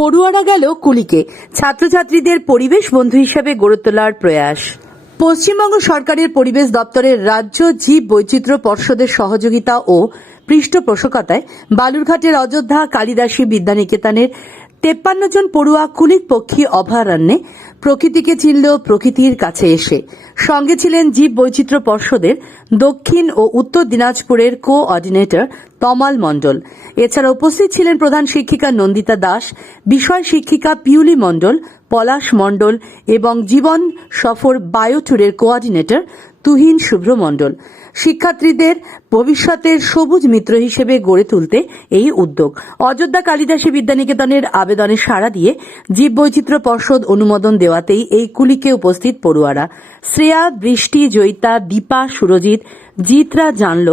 পড়ুয়ারা গেল কুলিকে। ছাত্রছাত্রীদের পরিবেশ বন্ধু হিসাবে গড়ে তোলার প্রয়াস। পশ্চিমবঙ্গ সরকারের পরিবেশ দপ্তরের রাজ্য জীব বৈচিত্র্য পর্ষদের সহযোগিতা ও পৃষ্ঠপোষকতায় বালুরঘাটের অযোধ্যা কালিদাসী বিদ্যানিকেতনের তেপ্পান্ন জন পড়ুয়া কুলিক পক্ষী অভয়ারণ্যে প্রকৃতিকে চিনল প্রকৃতির কাছে এসে। সঙ্গে ছিলেন জীব বৈচিত্র্য পর্ষদের দক্ষিণ ও উত্তর দিনাজপুরের কোঅর্ডিনেটর তমাল মণ্ডল। এছাড়া উপস্থিত ছিলেন প্রধান শিক্ষিকা নন্দিতা দাস, বিষয় শিক্ষিকা পিউলি মণ্ডল, পলাশ মণ্ডল এবং জীবন সফর বায়োট্যুরের কোঅর্ডিনেটর তুহিন শুভ্রমণ্ডল। শিক্ষার্থীদের ভবিষ্যতের সবুজ মিত্র হিসেবে গড়ে তুলতে এই উদ্যোগ। অযোধ্যা কালিদাসী বিদ্যানিকেতনের আবেদনে সাড়া দিয়ে জীববৈচিত্র্য পর্ষদ অনুমোদন দেওয়াতেই এই কুলিকে উপস্থিত পড়ুয়ারা। শ্রেয়া, বৃষ্টি, জয়িতা, দীপা, সুরজিৎ, জিতরা জানল,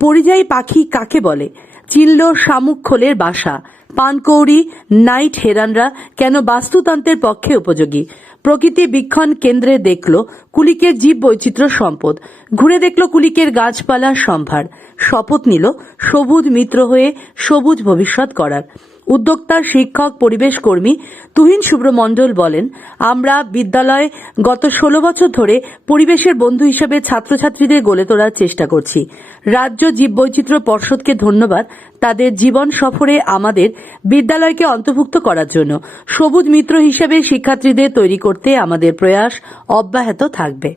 পরিযায়ী পাখি কাকে বলে? চিনল শামুক খোলের বাসা। পানকৌড়ি, নাইট হেরানরা কেন বাস্তুতন্ত্রের পক্ষে উপযোগী? প্রকৃতি বিক্ষণ কেন্দ্রে দেখল কুলিকের জীব বৈচিত্র্য সম্পদ। ঘুরে দেখল কুলিকের গাছপালা সম্ভার। শপথ নিল সবুজ মিত্র হয়ে সবুজ ভবিষ্যৎ করার। উদ্যোক্তা, শিক্ষক, পরিবেশ কর্মী তুহিন শুভ্র মণ্ডল বলেন, আমরা বিদ্যালয়ে গত ষোলো বছর ধরে পরিবেশের বন্ধু হিসেবে ছাত্রছাত্রীদের গড়ে তোলার চেষ্টা করছি। রাজ্য জীববৈচিত্র্য পর্ষদকে ধন্যবাদ তাদের জীবন সফরে আমাদের বিদ্যালয়কে অন্তর্ভুক্ত করার জন্য। সবুজ মিত্র হিসেবে শিক্ষার্থীদের তৈরি করতে আমাদের প্রয়াস অব্যাহত থাকবে।